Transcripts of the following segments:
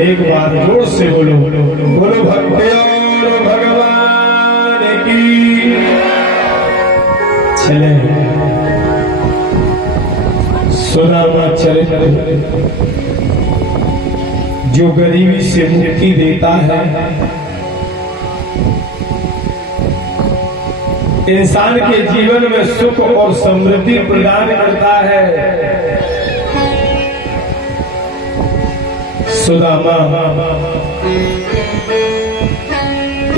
एक बार जोर से बोलो, बोलो भक्तियों भगवान की। चले सुदामा चरित्र जो गरीबी से मुक्ति देता है, इंसान के जीवन में सुख और समृद्धि प्रदान करता है। सुदामा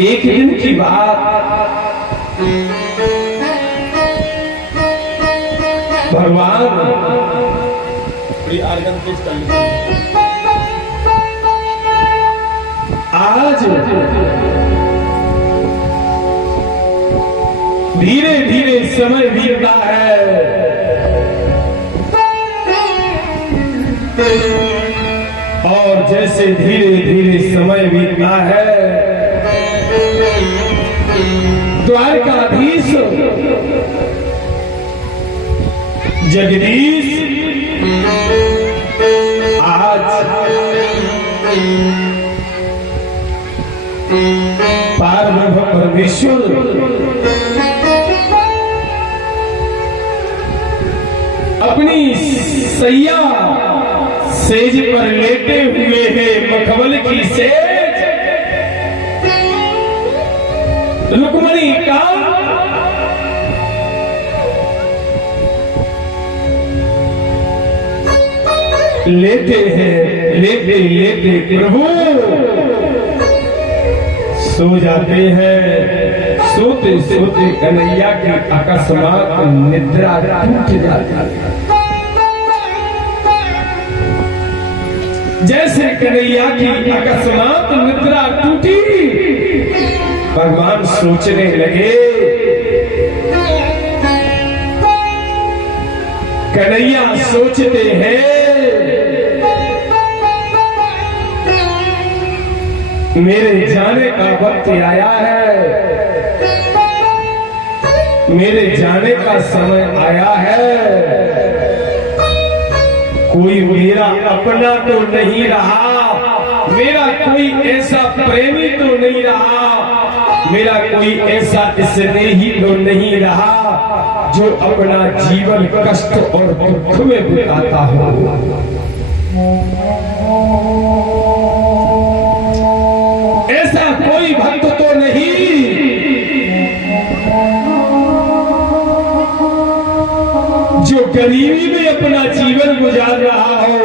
एक दिन की बात, भगवान आज धीरे धीरे समय बीतता है और जैसे धीरे धीरे समय बीतता है, द्वारकाधीश जगदीश आज पार्वती परमेश्वर अपनी सैया सेज पर लेटे हुए हैं, मखमल की सेज लेते हैं, लेते लेते प्रभु सो जाते हैं। सोते सोते कन्हैया की अकस्मात निद्रा टूट जाती है। जैसे कन्हैया की अकस्मात निद्रा टूटी, भगवान सोचने लगे, कन्हैया सोचते हैं मेरे जाने का वक्त आया है, मेरे जाने का समय आया है। कोई मेरा अपना तो नहीं रहा, मेरा कोई ऐसा प्रेमी तो नहीं रहा, मेरा कोई ऐसा स्नेही तो नहीं रहा जो अपना जीवन कष्ट और दुख में बिताता हो। ऐसा कोई भक्त तो नहीं जो गरीबी में अपना जीवन गुजार रहा हो।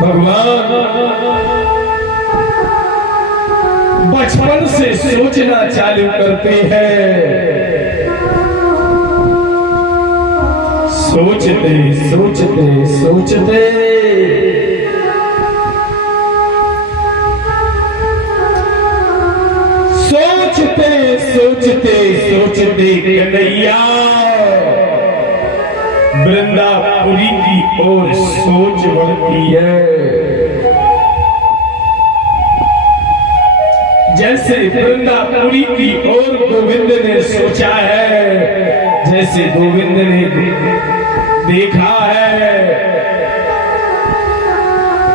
भगवान बचपन से सोचना चालू करते हैं, सोचते सोचते सोचते सोचते सोचते सोचते कन्हैया वृंदापुरी की ओर सोच बढ़ती है। जैसे वृंदापुरी की ओर गोविंद ने सोचा है, जैसे गोविंद ने देखा है,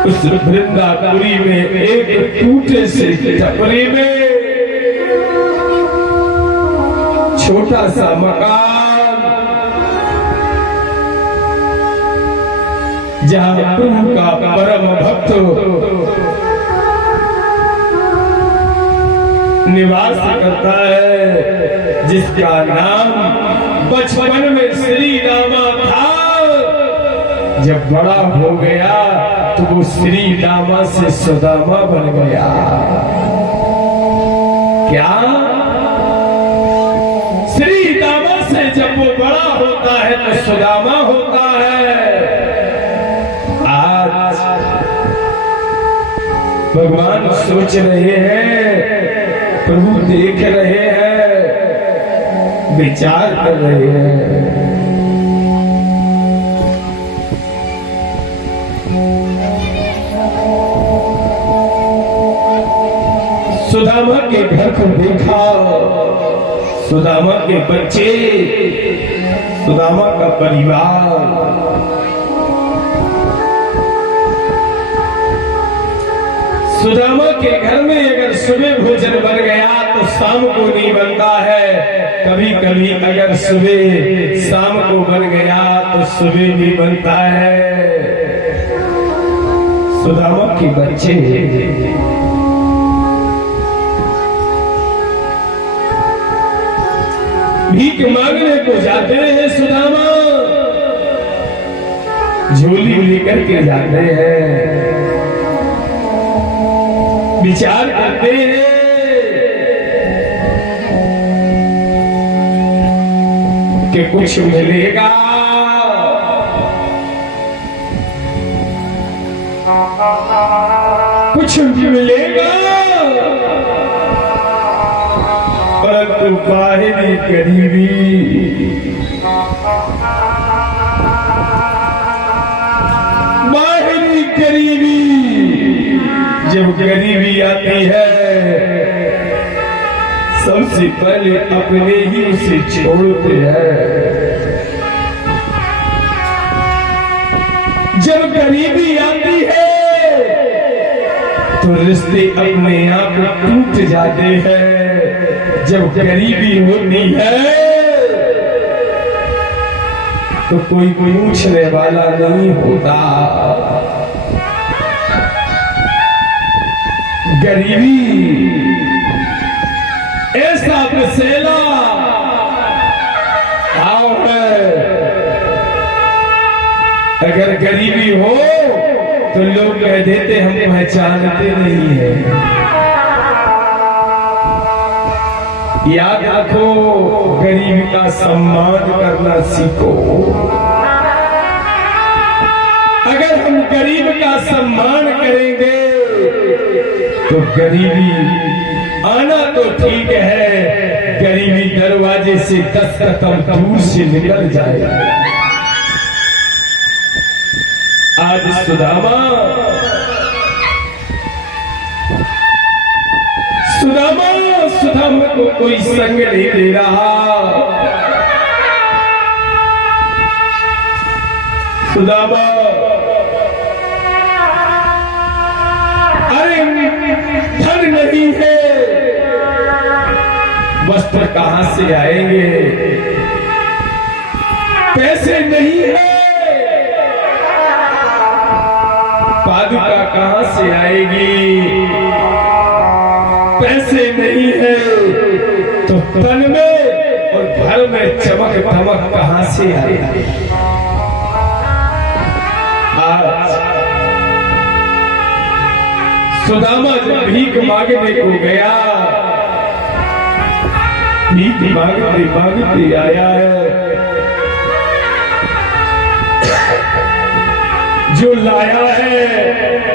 उस वृंदापुरी में एक टूटे से टपरी में छोटा सा मकान, जहां प्रभु का परम भक्त निवास करता है, जिसका नाम बचपन में श्री रामा था। जब बड़ा हो गया तो वो श्री रामा से सुदामा बन गया। क्या श्री रामा से जब वो बड़ा होता है तो सुदामा होता है। आज भगवान सोच रहे हैं, प्रभु देख रहे हैं, विचार कर रहे हैं। सुदामा के घर को देखा, सुदामा के बच्चे, सुदामा का परिवार। सुदामा के घर में अगर सुबह भोजन बन गया तो शाम को नहीं बनता है। कभी कभी अगर सुबह शाम को बन गया तो सुबह भी बनता है। सुदामा के बच्चे भीख मांगने को जाते हैं। सुदामा झोली लेकर के जाते हैं, विचार करते हैं कि कुछ मिलेगा, कुछ मिलेगा, परंतु बाहरी गरीबी, बाहरी गरीबी, जब गरीबी आती है सबसे पहले अपने ही उसे छोड़ते हैं। जब गरीबी आती है तो रिश्ते अपने आप टूट जाते हैं। जब गरीबी होती है तो कोई पूछने वाला नहीं होता। गरीबी ऐसा विषैला भाव है अगर गरीबी हो तो लोग कह देते हम पहचानते नहीं है। याद रखो, गरीब का सम्मान करना सीखो। अगर हम गरीब का सम्मान करेंगे तो गरीबी आना तो ठीक है, गरीबी दरवाजे से 10 कदम दूर से निकल जाएगा। आज सुदामा को कोई संग नहीं दे रहा। सुदामा, अरे धन नहीं है, वस्त्र कहां से आएंगे, पैसे नहीं है, पादुका कहां से आएगी, पैसे नहीं है तो तन में और घर में चमक धमक कहां से आएगी। आज सुदामा जब भीख मांगने को गया, भीख मांगते मांगते आया है, जो लाया है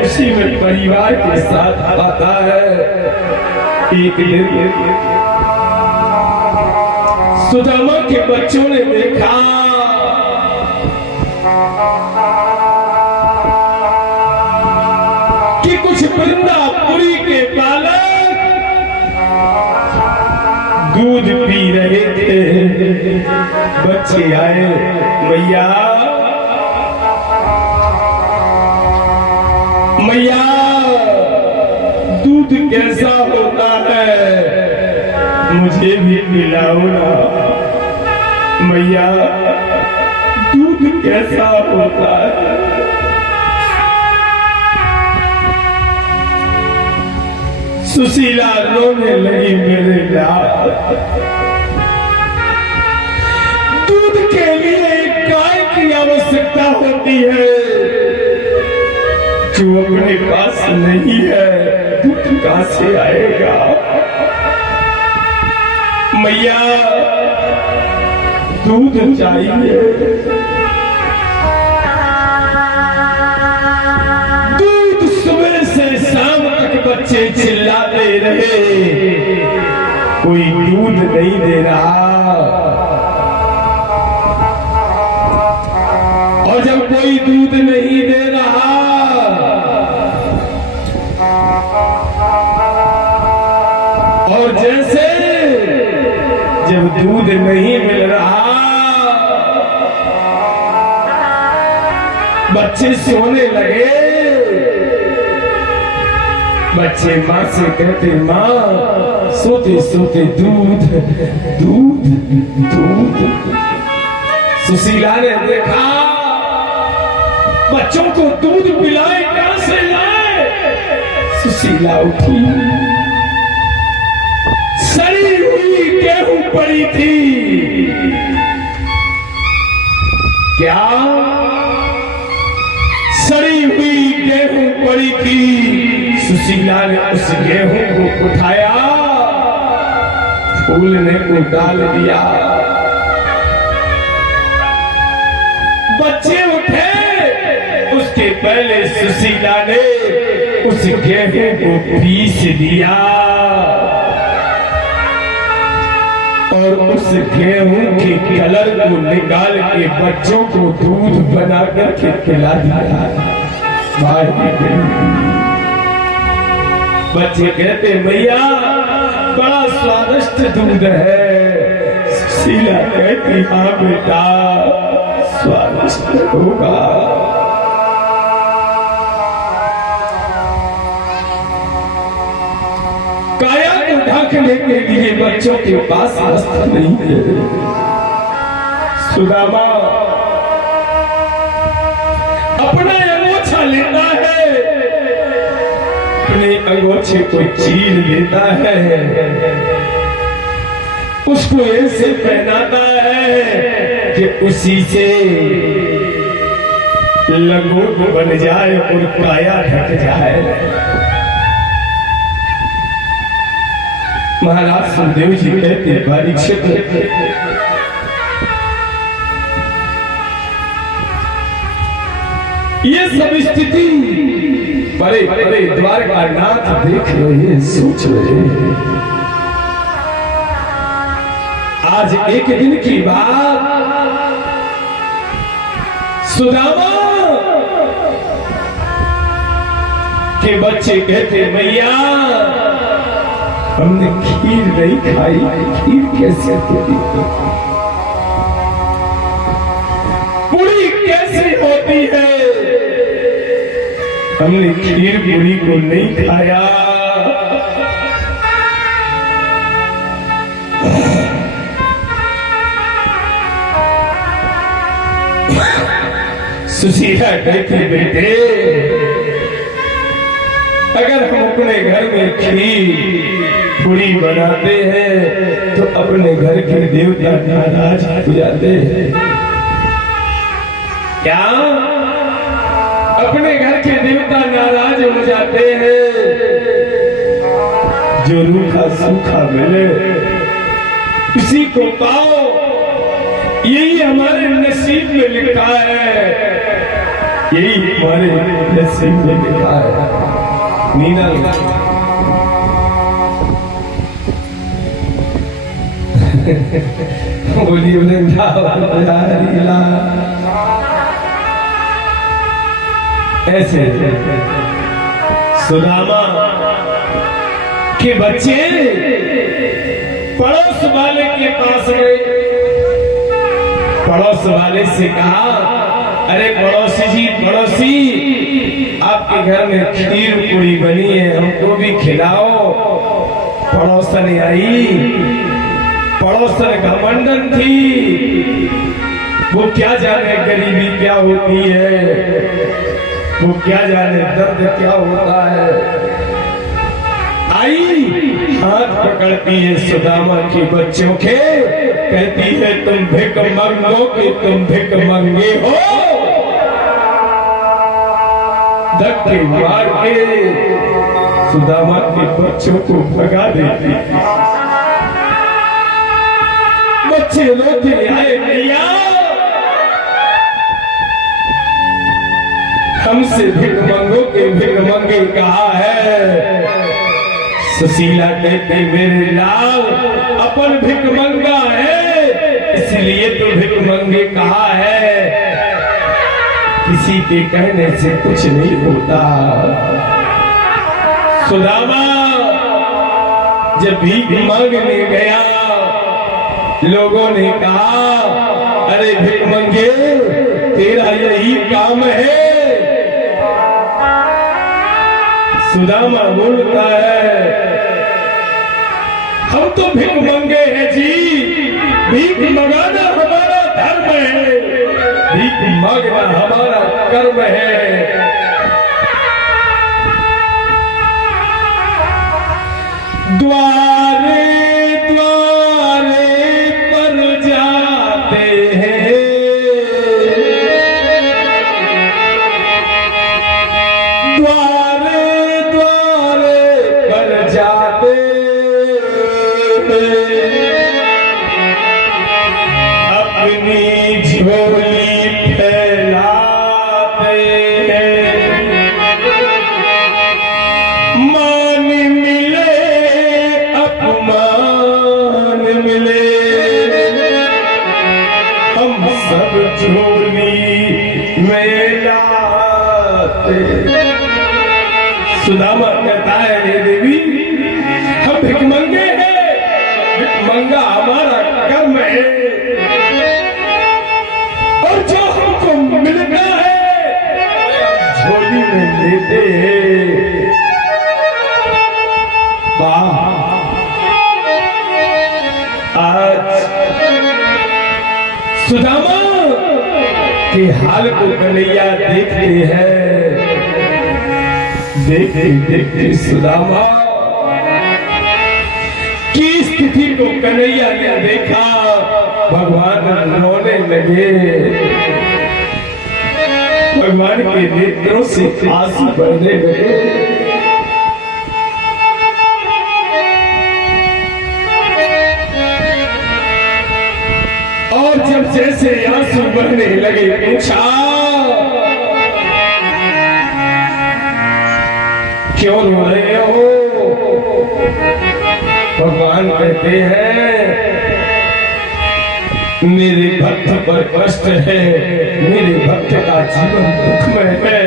उसी में परिवार के साथ आता है। एक दिन सुदामा के बच्चों ने देखा कि कुछ वृंदापुरी के बालक दूध पी रहे थे। बच्चे आए, मैया मैया दूध कैसा होता है, मुझे भी पिलाओ ना। मैया दूध कैसा होता है। सुशीला रोने लगी, मेरे लाल, दूध के लिए एक गाय की आवश्यकता होती है, जो अपने पास नहीं है, दूध कहां से आएगा। मैया दूध चाहिए। दूध सुबह से शाम तक बच्चे चिल्लाते रहे, कोई दूध नहीं दे रहा। और जब कोई दूध नहीं दे रहा और जैसे जब दूध नहीं मिल रहा, बच्चे सोने लगे। बच्चे माँ से कहते, माँ सोते सोते दूध दूध दूध। सुशीला ने देखा बच्चों को दूध पिलाए, कहां से लाए। सुशीला उठी, सड़ी हुई गेहूं पड़ी थी। क्या सड़ी हुई गेहूं पड़ी थी। सुशीला ने उस गेहूं को उठाया, फूलने को डाल दिया। बच्चे उठे, उसके पहले सुशीला ने उस गेहूं को पीस दिया और उस गेहूं के कलर को निकाल के बच्चों को दूध बना करके पिला दिया। बच्चे कहते, मैया बड़ा स्वादिष्ट दूध है। सुशीला कहती, हाँ बेटा स्वादिष्ट होगा। काया को ढकने के लिए बच्चों के पास वस्त्र नहीं है। सुदामा अपना अंगोछा लेता है, अपने अंगोछे को चीर लेता है, उसको ऐसे पहनाता है कि उसी से लंगोट बन जाए और काया ढक जाए। महाराज सुखदेव जी कहते परीक्षित, ये सब स्थिति बड़े बड़े द्वारकानाथ देख रहे हैं, सोच रहे हैं। आज एक दिन की बात, सुदामा के बच्चे कहते मैया हमने खीर नहीं खाई, खीर कैसे होती, पूरी कैसे होती है, हमने खीर पूरी को नहीं खाया। सुशीला कहती बेटे अगर हम अपने घर में खीर पूरी बनाते हैं तो अपने घर के देवता नाराज हो जाते हैं। क्या अपने घर के देवता नाराज हो जाते हैं? जो रूखा सूखा मिले उसी को पाओ, यही हमारे नसीब में लिखा है, यही हमारे नसीब में लिखा है। मीना बोलिए ऐसे सुदामा के बच्चे पड़ोस वाले के पास गए, पड़ोस वाले से कहा अरे पड़ोसी जी, पड़ोसी आपके घर में खीर पूरी बनी है, हमको भी खिलाओ। पड़ोसन आई, पड़ोसन घमंडन थी, वो क्या जाने गरीबी क्या होती है, वो क्या जाने दर्द क्या होता है। आई हाथ पकड़ती है सुदामा के बच्चों के, कहती है तुम भिख मंगो कि तुम भिख मंगे हो। धक्के मार के सुदामा के बच्चों को भगा देती। बच्चे रोते आए भैया हमसे भिख मंगो के भिख मंगे कहा है। सुशीला कहती मेरे लाल अपन भिख मंगा है इसलिए तो भिख मंगे कहा है, किसी के कहने से कुछ नहीं होता। सुदामा जब भीख मांगने गया लोगों ने कहा अरे भिख मंगे तेरा यही काम है। सुदामा बोलता है हम तो भिख मंगे हैं जी, भीख मंगाना हमारा धर्म है, भीख मांगना हमारा कर्म है। द्वारे द्वारे पर जाते हैं, द्वारे द्वारे पर जाते अपनी झोली फैलाते हैं। मान मिले अपमान मिले हम सब झोली में लाते। सुदामा कहता है हे देवी हम भिख मंगे हैं, भिख मंगा हमारा कर्म है और जो हमको मिलता है झोली में लेते हैं। आज सुदामा के हाल को कन्हैया देखते हैं, देखते देखते सुदामा की स्थिति को कन्हैया ने देखा, भगवान रोने लगे। भगवान के नेत्रों से आंसू बहने लगे। और जब जैसे आंसू बहने लगे पूछा, क्यों रो रहे हो? भगवान कहते हैं, मेरे भक्त पर कष्ट है, मेरे भक्त का जीवन दुखमय है,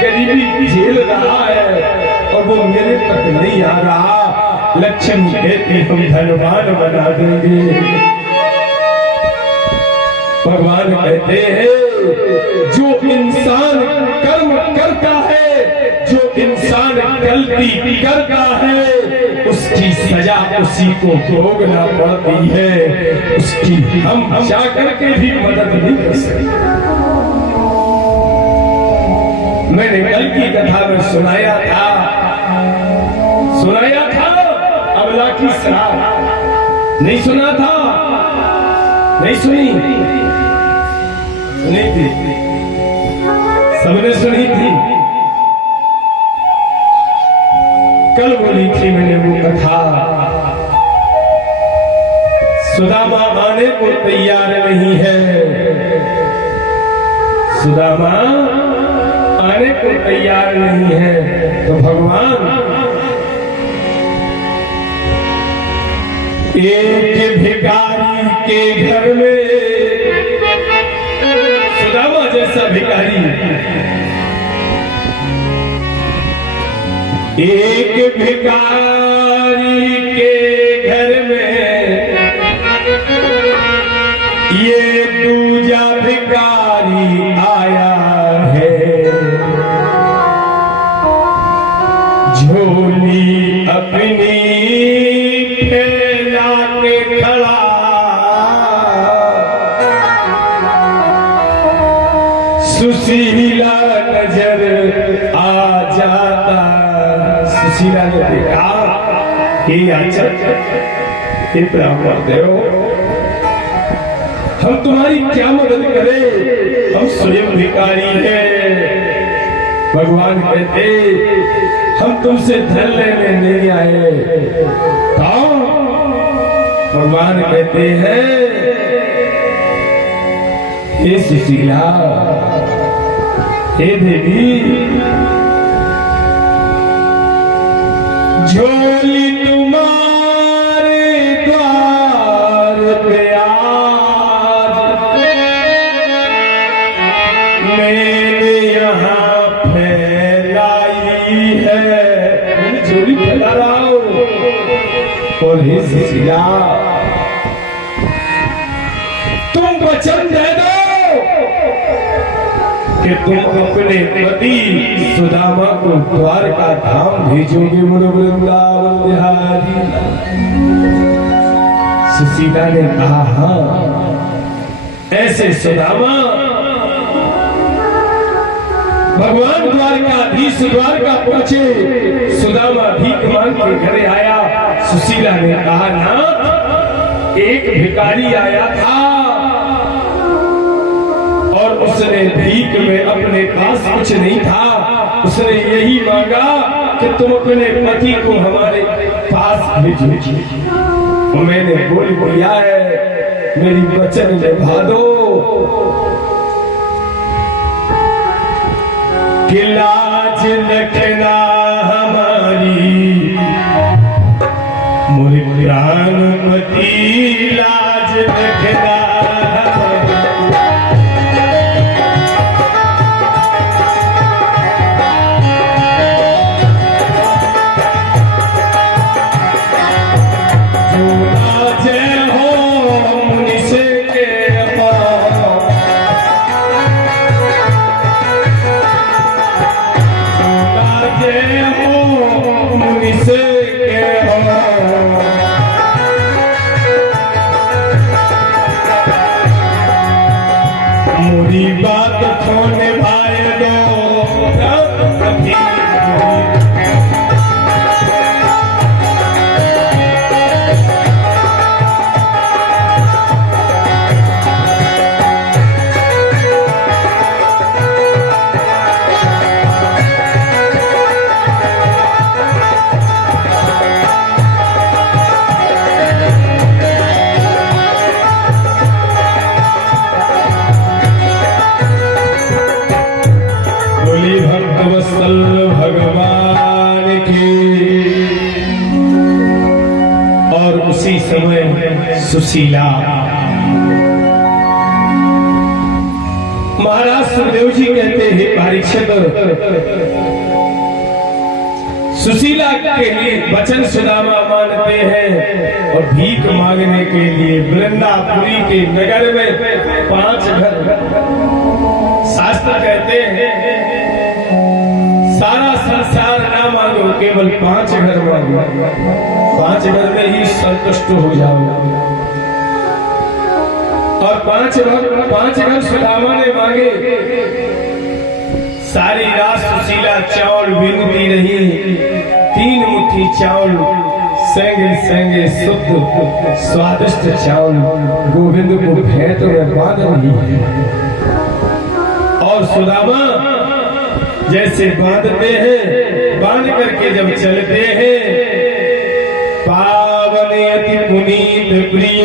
गरीबी झेल रहा है और वो मेरे तक नहीं आ रहा। लक्ष्मी कहती हम धनवान बना देंगे। भगवान कहते हैं, जो इंसान कर्म करता है, जो इंसान गलती करता है, उसकी सजा उसी को भोगना पड़ती है। उसकी हम जाकर के भी मदद नहीं कर सकते। मैंने कल की कथा में सुनाया था अबला की शराब। नहीं सुना था? नहीं सुनी थी? सबने सुनी थी। कल बोली थी मैंने वो कथा। सुदामा आने को तैयार नहीं है, सुदामा आने को तैयार नहीं है, तो भगवान एक भिखारी के घर में, सुदामा जैसा भिखारी, एक भिखारी के घर में ये दूजा भिखारी आया है। झोली अपनी फैला के खड़ा, सुशीला नजर आ जाता। सुशीला ने देखा, हे याचक, हे ब्राह्मण देव, हम तुम्हारी क्या मदद करें? हम स्वयं भिखारी हैं। भगवान कहते, हम तुमसे धन लेने नहीं आए। भगवान कहते हैं, हे सुशीला, हे देवी, झोली तुम्हारे द्वार पे आज मैंने यहाँ फैलाई है। मैंने झोली फैला रहा हूँ। और हे सुशीला, तुम वचन दे दो कि तुम अपने पति सुदामा को द्वारका धाम भेजोगे। मुझे वृंदावन बिहारी। सुशीला ने कहा, हाँ। ऐसे सुदामा भगवान द्वारकाधीश द्वारका पहुंचे। सुदामा भीख मांग के घरे आया। सुशीला ने कहा, नाथ, एक भिखारी आया था और उसने भीख में, अपने पास कुछ नहीं था, उसने यही मांगा कि तुम अपने पति को हमारे पास भेजो। मैंने बोल दिया है, मेरी वचन निभा दो। कि लाज रखना हमारी मोरे प्राणपति, लाज रखना। सुशीला। महाराज सुखदेव जी कहते हैं परीक्षित, सुशीला के लिए वचन सुदामा मानते हैं और भीख मांगने के लिए वृंदापुरी के नगर में 5 घर, शास्त्र कहते हैं सारा संसार ना मांगो, केवल 5 घर मांगो, 5 घर में ही संतुष्ट हो जाओ। और 5 घर सुदामा ने मांगे। सारी रात सुशीला चावल बीनती रही, 3 मुट्ठी चावल सेंगे सेंगे शुद्ध स्वादिष्ट चावल गोविंद को भेंट में बांध रही है। और सुदामा जैसे बांधते हैं, बांध करके जब चलते हैं, पावन अति पुनीत प्रिय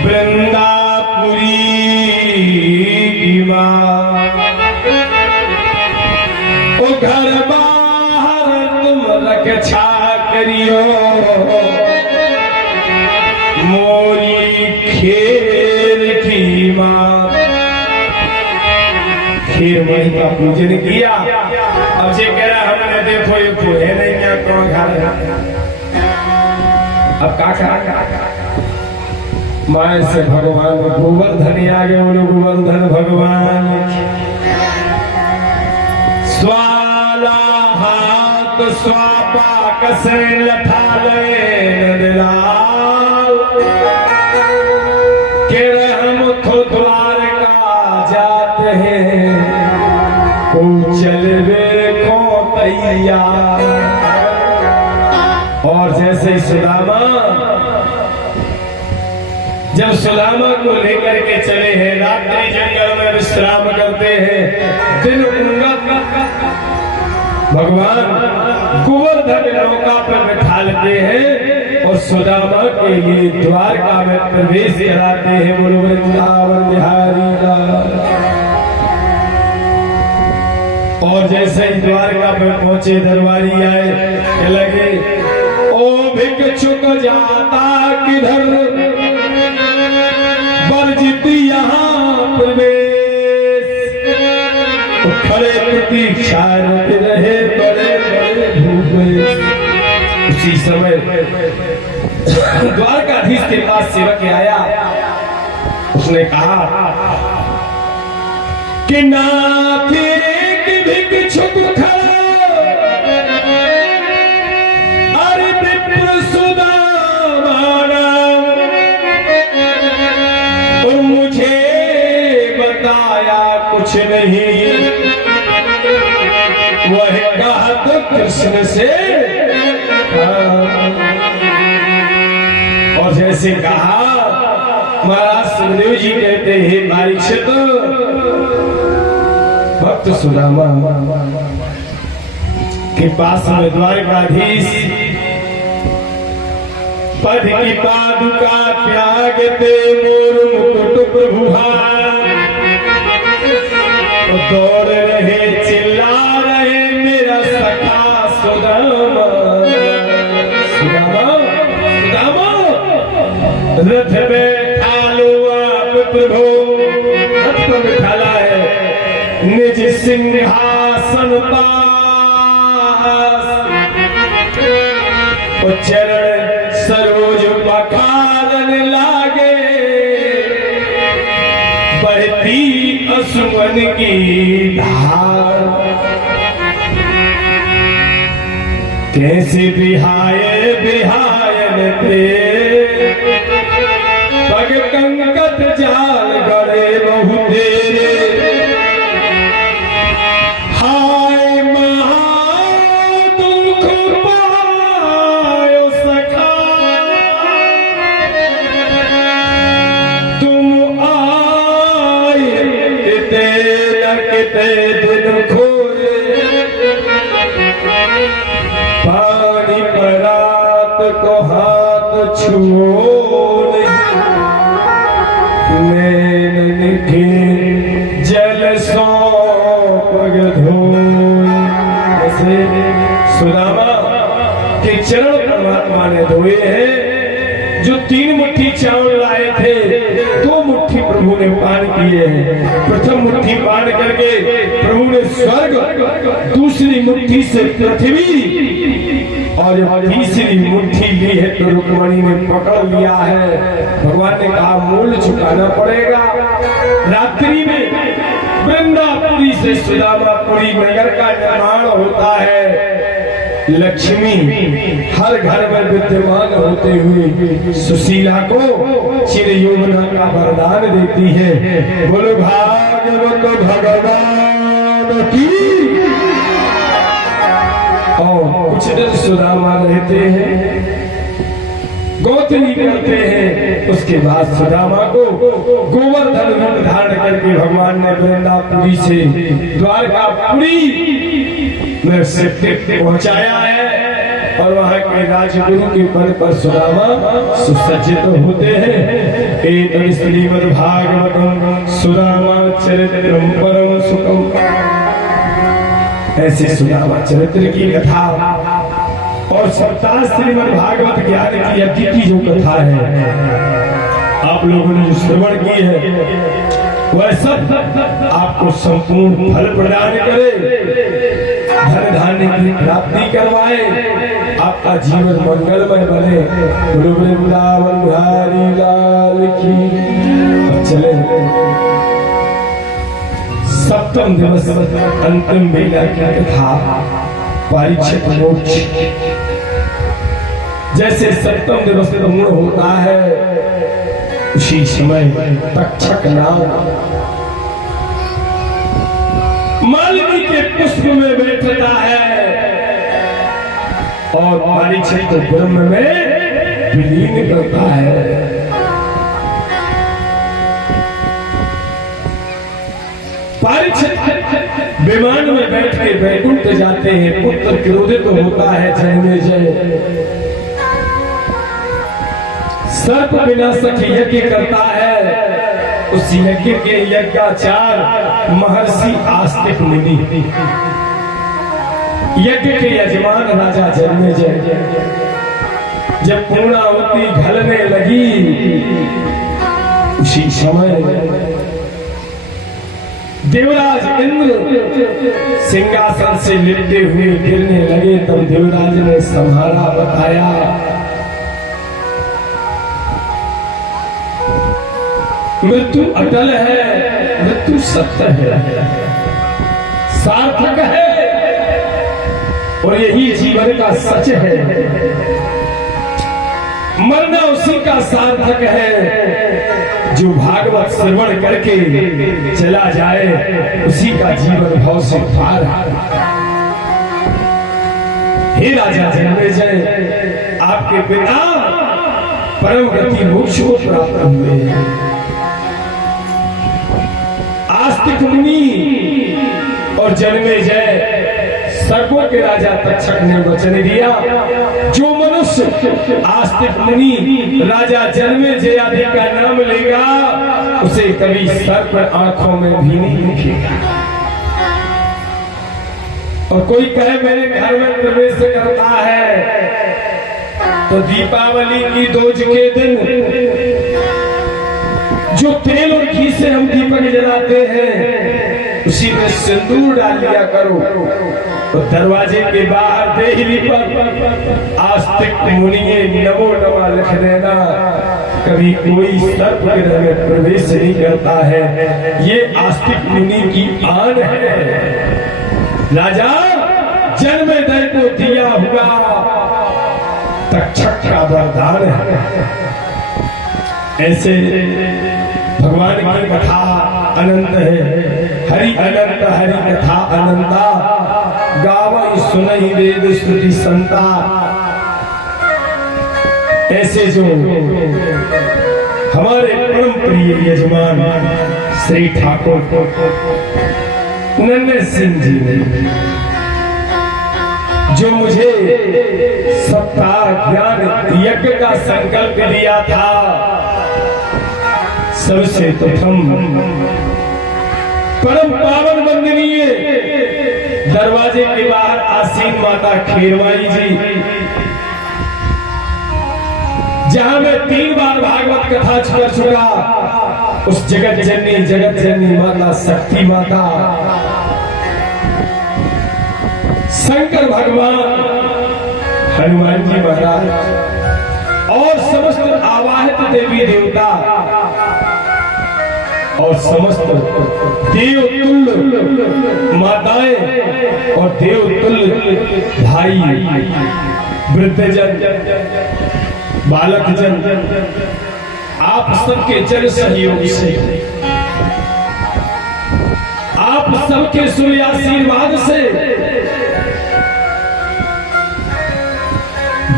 वृंदापुरी की मां, ओ घर बाहर तुम रक्षा करियो, मोरी खेर की मां। खीर वही का पूजन किया। अब जे कह रहा हमने देखो ये तो है नहीं, क्या कौन खा रहा, अब का खा माए से भगवान गोवर्धन आगे, बोलो गोवर्धन भगवान। स्वाला हाथ स्वापाक से लठाले नदलाल, के हम तो द्वार का जाते हैं, को चलवे को तैयार। और जैसे सुदामा, जब सुदामा को लेकर के चले हैं, रात्रि जंगल में विश्राम करते हैं, दिन भगवान गोवर्धन नौका पर बैठा लेते हैं और सुदामा के लिए द्वारका में प्रवेश कराते हैं। बोलो वृंदावन बिहारी लाल। और जैसे ही द्वारका पर पहुंचे, दरबारी आए, कह लगे ओ भिक्षुक जाता किधर, वर्जित यहाँ प्रवेश। खड़े प्रतीक्षा रहे बड़े बड़े भूपेश। उसी समय द्वारकाधीश के पास सेवक आया, उसने कहा कि नाथ एक भिक्षुक खड़ा, अरे विप्र सुदामा, और मुझे बताया कुछ नहीं, वह कहा तो कृष्ण से। और जैसे कहा, महाराज सुखदेव जी कहते हैं परीक्षित, भक्त सुदामा के पास में द्वारकाधीश पद की पादुका त्यागते मोर मुकुट प्रभुहार, दौड़ रहे चिल्ला रहे मेरा सखा सुदामा। सुदामा सुदामा रथ बैठा लो आप प्रभु, रथ पर बैठाला है निज सिंहासन पास, चरण सरोज पखारन लागे, बहती असुवन की धार। कैसे बिहाए बिहायन ते, पग कंकत जाल गड़े बहु तेरे, हाय महा दुख पायो सखा, तुम आए किते दिन खोए, पानी परात को हाथ छुओ नैन निखे जल सो पग धोए। ऐसे सुदामा के चरण परमात्मा ने धोए हैं जो 3 मुट्ठी चावल लाए थे 2 मुट्ठी प्रभु ने पान किए हैं। प्रथम मुट्ठी पान करके प्रभु ने स्वर्ग, दूसरी मुट्ठी से पृथ्वी, और तीसरी मुट्ठी ली है तो रुक्मणी ने पकड़ लिया है। भगवान ने कहा मूल्य चुकाना पड़ेगा। रात्रि में वृंदापुरी से सुदामापुरी नगर का निर्माण होता है। लक्ष्मी हर घर में विद्यमान होते हुए सुशीला को चिर यौवना का वरदान देती है। बोलो भागवत भगवान की। और कुछ दिन सुदामा रहते हैं, गोत्री करते हैं। उसके बाद सुदामा को गोवर्धन रूप धारण करके भगवान ने वृंदापुरी से द्वारकापुरी में पहुंचाया है। और वहां के राजगुरु के पद पर सुदामा सुसज्जित होते हैं। एक श्रीमद्भागवतम सुदामा चरित्रम परम सुखम, ऐसे सुदामा चरित्र की कथा और सप्ताह श्रीमद्भागवत ज्ञान की अद्वितीय जो कथा है आप लोगों ने जो श्रवण की है वह सब आपको संपूर्ण फल प्रदान करे, धन धान्य की प्राप्ति करवाए, आपका जीवन मंगलमय बने। गुरु वृंदावन बिहारी लाल की। चले सप्तम दिवस अंतिम बेला की कथा परीक्षित मोक्ष। जैसे सप्तम दिवस पूर्ण होता है उसी समय तक्षक नाग मालिनी के पुष्प में बैठता है और परीक्षित को ब्रह्म में विलीन करता है। परीक्षित विमान में बैठ के वैकुंठ जाते हैं। पुत्र क्रोधित होता है जन्मेजय, सर्प विनाशक यज्ञ करता है। उस यज्ञ के यज्ञाचार महर्षि आस्तिक मुनि, यज्ञ के यजमान राजा जन्मेजय, जब पूर्णाहुति ढलने लगी उसी समय देवराज इंद्र सिंहासन से लिपटे हुए गिरने लगे। तब देवराज ने संहारा, बताया मृत्यु अटल है, मृत्यु सत्य है, सार्थक है और यही जीवन का सच है। मरना उसी का सार्थक है जो भागवत श्रवण करके चला जाए, उसी का जीवन भाव से पार। हे राजा जन्मेजय, आपके पिता परम गति मोक्ष को प्राप्त हुए। आस्तिक मुनि और जन्मेजय सर्पों के राजा तक्षक ने वचन दिया, जो मनुष्य आस्तिक मुनि राजा जन्मेजय आदि का नाम लेगा उसे कभी सर्प आंखों में भी नहीं दिखेगा। और कोई कहे मेरे घर में प्रवेश करता है तो दीपावली की दोज के दिन जो तेल और घी से हम दीपक जलाते हैं उसी में सिंदूर डाल दिया करो। तो दरवाजे के बाहर देहली पर आस्तिक मुनि नमो नमः लिख देना। कभी कोई सर्प गृह में प्रवेश नहीं करता है, ये आस्तिक मुनि की आन है। राजा जन्मेजय को दिया हुआ तक्षक का वरदान है। ऐसे भगवान की कथा अनंत है। हरि अनंत हरि कथा अनंता, गावई सुनहि वेद श्रुति संता। ऐसे जो हमारे परम प्रिय यजमान श्री ठाकुर नन्हे सिंह जी ने जो मुझे सप्ताह ज्ञान यज्ञ का संकल्प दिया था, सबसे प्रथम परम पावन वंदनीय दरवाजे के बाहर आसीन माता खेरवाई जी जहां मैं 3 बार भागवत कथा कर चुका, उस जगत जननी माता शक्ति माता शंकर भगवान, हनुमान जी महाराज और समस्त आवाहित देवी देवता और समस्त देवतुल्य माताएं और देवतुल्य भाई, वृद्धजन, बालकजन, आप सबके जन सहयोग से, आप सबके सूर्य आशीर्वाद से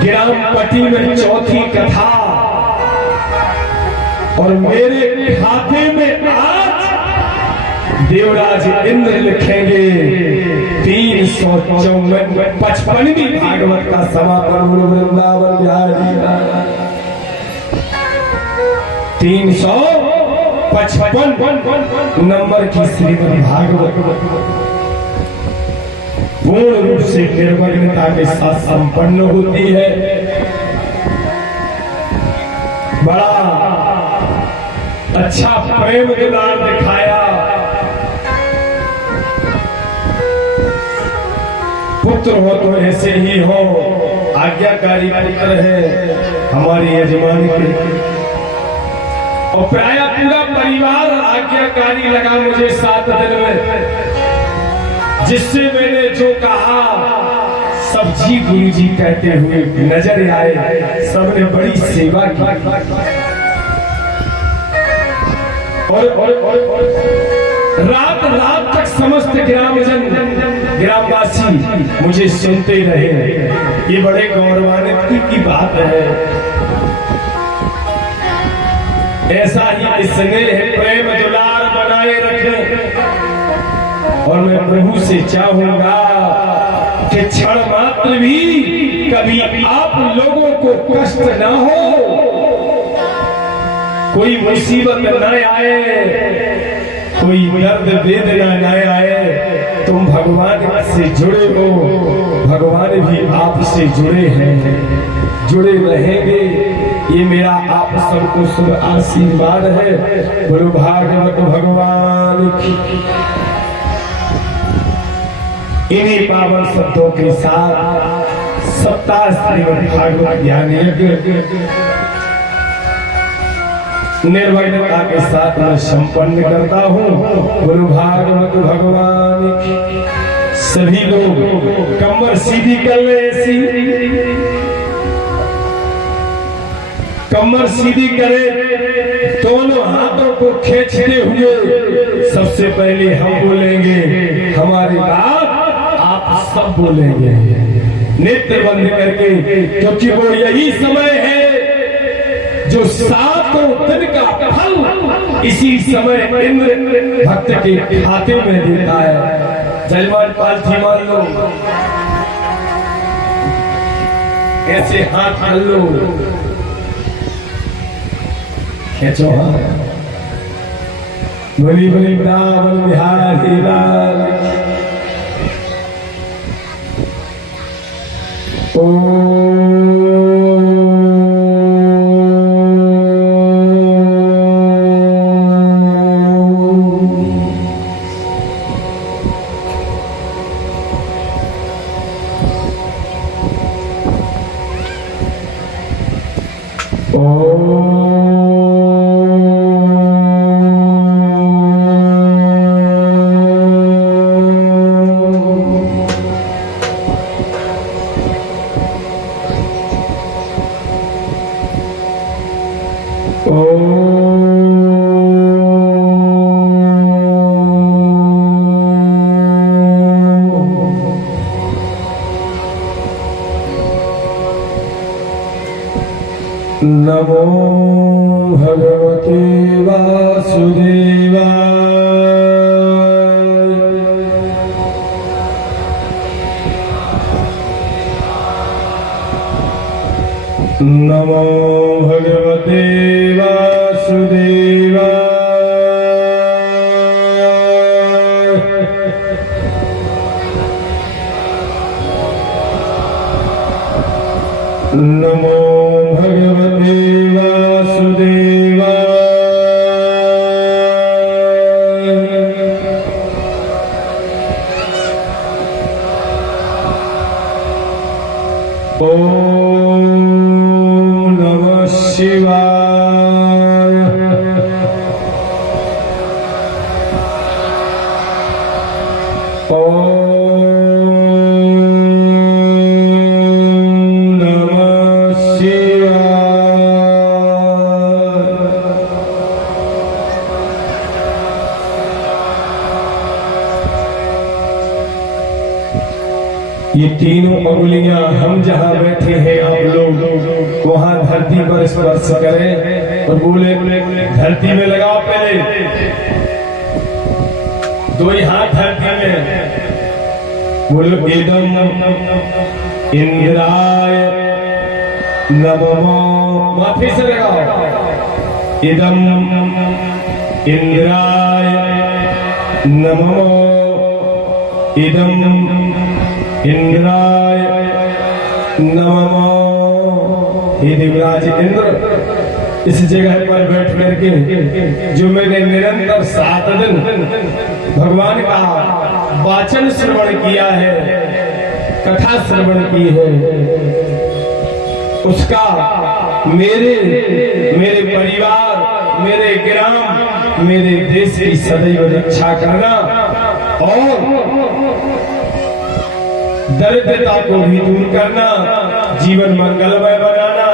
ग्रामपति में 4थी कथा और मेरे खाते में आज देवराज इंद्र लिखेंगे 355वीं भागवत का समापन। वृंदावन बिहारी 355 नंबर की श्रीमद् भागवत पूर्ण रूप से निर्विघ्नता के साथ संपन्न होती है। बड़ा अच्छा प्रेम दुलार दिखाया। पुत्र हो तो ऐसे ही हो, आज्ञाकारी पुत्र है हमारी यजमानी के, और प्राय पूरा परिवार आज्ञाकारी लगा मुझे 7 दिन में, जिससे मैंने जो कहा सब जी गुरु जी कहते हुए नजर आए। सबने बड़ी सेवा की और रात तक समस्त ग्रामवासी मुझे सुनते रहे। ये बड़े गौरवान्वित की बात है। ऐसा ही स्नेह प्रेम दुलार बनाए रखें, और मैं प्रभु से चाहूंगा कि क्षण मात्र भी कभी आप लोगों को कष्ट ना हो, कोई मुसीबत न आए, कोई दर्द वेदना न आए। तुम भगवान से जुड़े हो, भगवान भी आपसे जुड़े हैं, जुड़े रहेंगे। ये मेरा आप सबको शुभ आशीर्वाद है। गुरु भागवत भगवान की। इन्हीं पावन शब्दों के साथ सप्ताह श्रीमद् भागवत ज्ञान निर्विघ्नता के साथ मैं संपन्न करता हूँ। गुरु भागवत भगवान की। सभी लोग कमर सीधी कर ले, ऐसी कमर सीधी करे, दोनों हाथों को खींचते हुए सबसे पहले हम बोलेंगे, हमारी बात आप सब बोलेंगे, नेत्र बंद करके, क्योंकि वो यही समय है जो 7 दिन का फल इसी समय इंद्र भक्त के खाते में देता है। जलमान पालथी मान लो, ऐसे हाथ कर लो, खेचो हाथ। बली बली वृंदावन बिहारी लाल। नमो भगवते वासुदेवाय। नमो भगवते वासुदेवाय। नमो भगवते ओम नमः शिवाय। ओम नमः शिवाय। ये तीनों उंगलियां हम जहां बैठे हैं आप लोग वहां धरती पर स्पर्श करें और बोले धरती में लगाओ। पहले दो ही हाथ धरती में बोलो इदम इंद्राय नमः। माफी से लगाओ इदम इंद्राय नमः। इदम इंद्राय नमः। हे देवराज इंद्र, इस जगह पर बैठ करके जो मैंने निरंतर 7 दिन भगवान का वाचन श्रवण किया है, कथा श्रवण की है, उसका मेरे परिवार, मेरे ग्राम, मेरे देश की सदैव रक्षा करना और दरिद्रता को भी दूर करना, जीवन मंगलमय बनाना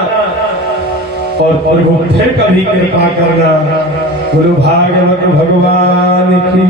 और प्रभु फिर कभी कृपा करना। गुरु भागवत भगवान की